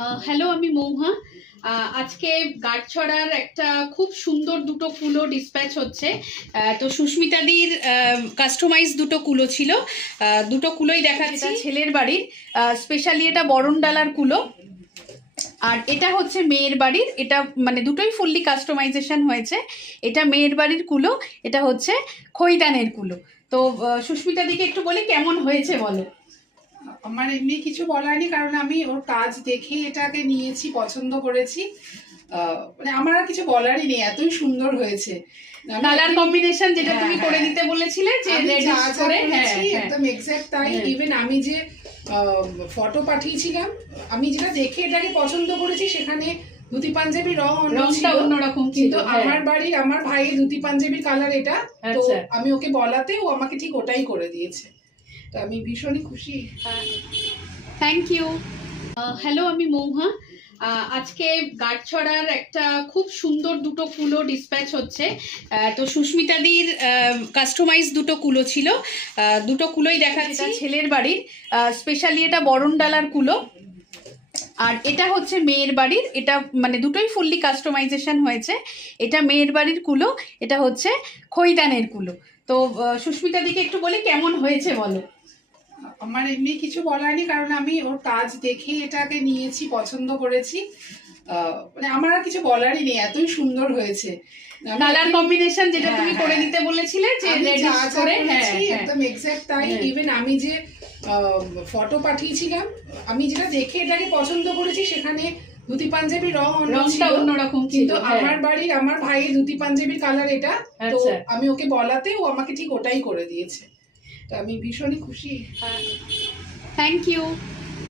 Hello, আমি মৌহা। আজকে গাঁটছড়ার একটা খুব সুন্দর দুটো কুলো ডিসপ্যাচ হচ্ছে। তো সুস্মিতাদির কাস্টমাইজ দুটো কুলো ছিল, দুটো কুলোই দেখাচ্ছি। ছেলের বাড়ির স্পেশালি এটা বরণডালার কুলো, আর এটা হচ্ছে মেয়ের বাড়ির। এটা মানে দুটোই ফুললি কাস্টমাইজেশন হয়েছে। এটা মেয়ের বাড়ির কুলো, এটা হচ্ছে খৈদানের কুলো। তো সুস্মিতাদিকে একটু বলি কেমন হয়েছে বলো। আমার এমনি কিছু বলার নেই, কারণ আমি ওর কাজ দেখে এটাকে নিয়েছি, পছন্দ করেছি। মানে আমার আর কিছু বলারই নেই, এতই সুন্দর হয়েছে। কালার কম্বিনেশন যেটা তুমি করে দিতে বলেছিলে, যে রেডিশ করে, একদম এক্স্যাক্ট তাই। ইভেন আমি যে ফটো পাঠিয়েছিলাম, আমি যেটা দেখে এটাকে পছন্দ করেছি, সেখানে ধুতি পাঞ্জাবির রংটা অন্যরকম, কিন্তু আমার বাড়ির আমার ভাইয়ের ধুতি পাঞ্জাবির কালার এটা। তো আমি ওকে বলাতে ও আমাকে ঠিক ওটাই করে দিয়েছে। তো আমি ভীষণই খুশি। Thank you. হ্যালো, আমি মৌহা। আজকে গাঁটছড়ার একটা খুব সুন্দর দুটো কুলো ডিসপ্যাচ হচ্ছে। তো সুস্মিতাদির কাস্টমাইজ দুটো কুলো ছিল, দুটো কুলোই দেখাচ্ছি। ছেলের বাড়ির স্পেশালি এটা বরণডালার কুলো, আর এটা হচ্ছে মেয়ের বাড়ির। এটা মানে দুটোই ফুললি কাস্টমাইজেশন হয়েছে। এটা মেয়ের বাড়ির কুলো, এটা হচ্ছে খৈদানের কুলো। তো সুস্মিতাদিকে একটু বলি কেমন হয়েছে বলো। আমার এমনি কিছু বলার নেই, কারণ আমি ওর কাজ দেখে এটাকে নিয়েছি, পছন্দ করেছি। মানে আমার আর কিছু বলারই নেই, এতই সুন্দর হয়েছে। কালার কম্বিনেশন যেটা তুমি করে দিতে বলেছিলে, যে রেডিশ করে, একদম এক্স্যাক্ট তাই। ইভেন আমি যে ফটো পাঠিয়েছিলাম, আমি যেটা দেখে এটাকে পছন্দ করেছি, সেখানে ধুতি পাঞ্জাবির রংটা অন্যরকম, কিন্তু আমার বাড়ির আমার ভাইয়ের ধুতি পাঞ্জাবির কালার এটা। তো আমি ওকে বলাতে ও আমাকে ঠিক ওটাই করে দিয়েছে। তো আমি ভীষণই খুশি। Thank you.